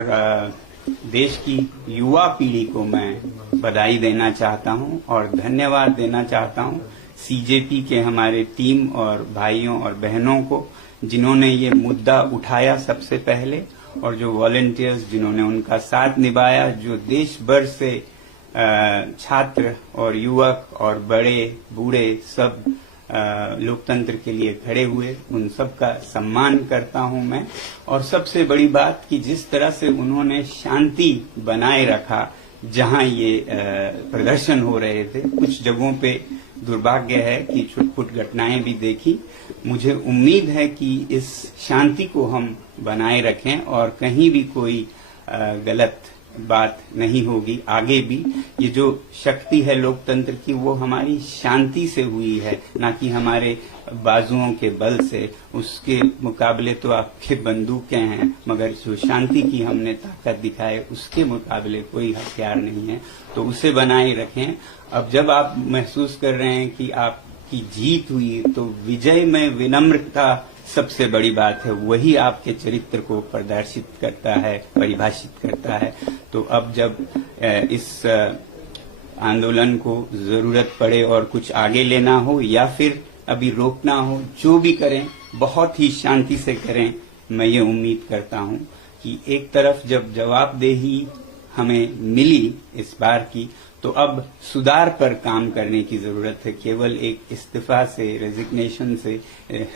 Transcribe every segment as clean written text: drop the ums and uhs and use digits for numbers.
देश की युवा पीढ़ी को मैं बधाई देना चाहता हूं और धन्यवाद देना चाहता हूं सीजेपी के हमारे टीम और भाइयों और बहनों को, जिन्होंने ये मुद्दा उठाया सबसे पहले, और जो वॉलंटियर्स जिन्होंने उनका साथ निभाया, जो देश भर से छात्र और युवक और बड़े बूढ़े सब लोकतंत्र के लिए खड़े हुए, उन सब का सम्मान करता हूं मैं। और सबसे बड़ी बात कि जिस तरह से उन्होंने शांति बनाए रखा जहां ये प्रदर्शन हो रहे थे, कुछ जगहों पे दुर्भाग्य है कि छुटपुट घटनाएं भी देखी। मुझे उम्मीद है कि इस शांति को हम बनाए रखें और कहीं भी कोई गलत बात नहीं होगी आगे भी। ये जो शक्ति है लोकतंत्र की, वो हमारी शांति से हुई है, ना कि हमारे बाजुओं के बल से। उसके मुकाबले तो आपके बंदूकें हैं, मगर जो शांति की हमने ताकत दिखाए उसके मुकाबले कोई हथियार नहीं है, तो उसे बनाए रखें। अब जब आप महसूस कर रहे हैं कि आपकी जीत हुई, तो विजय में विनम्रता सबसे बड़ी बात है, वही आपके चरित्र को प्रदर्शित करता है, परिभाषित करता है। तो अब जब इस आंदोलन को जरूरत पड़े और कुछ आगे लेना हो या फिर अभी रोकना हो, जो भी करें बहुत ही शांति से करें। मैं ये उम्मीद करता हूं कि एक तरफ जब जवाबदेही हमें मिली इस बार की, तो अब सुधार पर काम करने की जरूरत है। केवल एक इस्तीफा से, रेजिग्नेशन से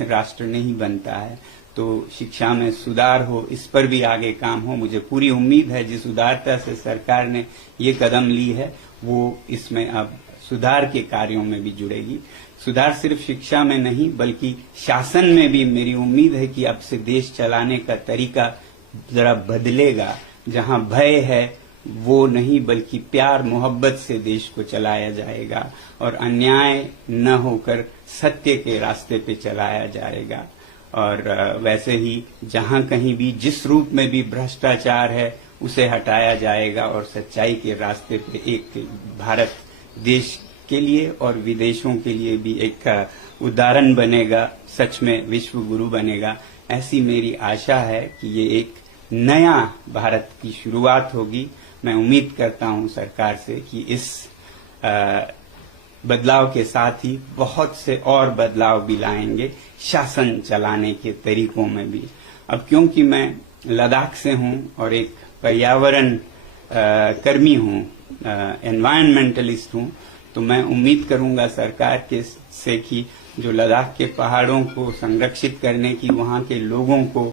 राष्ट्र नहीं बनता है। तो शिक्षा में सुधार हो, इस पर भी आगे काम हो। मुझे पूरी उम्मीद है जिस उदारता से सरकार ने ये कदम ली है, वो इसमें अब सुधार के कार्यों में भी जुड़ेगी। सुधार सिर्फ शिक्षा में नहीं बल्कि शासन में भी मेरी उम्मीद है कि अब से देश चलाने का तरीका जरा बदलेगा। जहां भय है वो नहीं, बल्कि प्यार मोहब्बत से देश को चलाया जाएगा और अन्याय न होकर सत्य के रास्ते पे चलाया जाएगा। और वैसे ही जहां कहीं भी जिस रूप में भी भ्रष्टाचार है उसे हटाया जाएगा और सच्चाई के रास्ते पे एक भारत देश के लिए और विदेशों के लिए भी एक उदाहरण बनेगा, सच में विश्व गुरु बनेगा। ऐसी मेरी आशा है कि ये एक नया भारत की शुरुआत होगी। मैं उम्मीद करता हूं सरकार से कि इस बदलाव के साथ ही बहुत से और बदलाव भी लाएंगे शासन चलाने के तरीकों में भी। अब क्योंकि मैं लद्दाख से हूं और एक पर्यावरण कर्मी हूं, एनवायरमेंटलिस्ट हूं, तो मैं उम्मीद करूंगा सरकार के से कि जो लद्दाख के पहाड़ों को संरक्षित करने की, वहां के लोगों को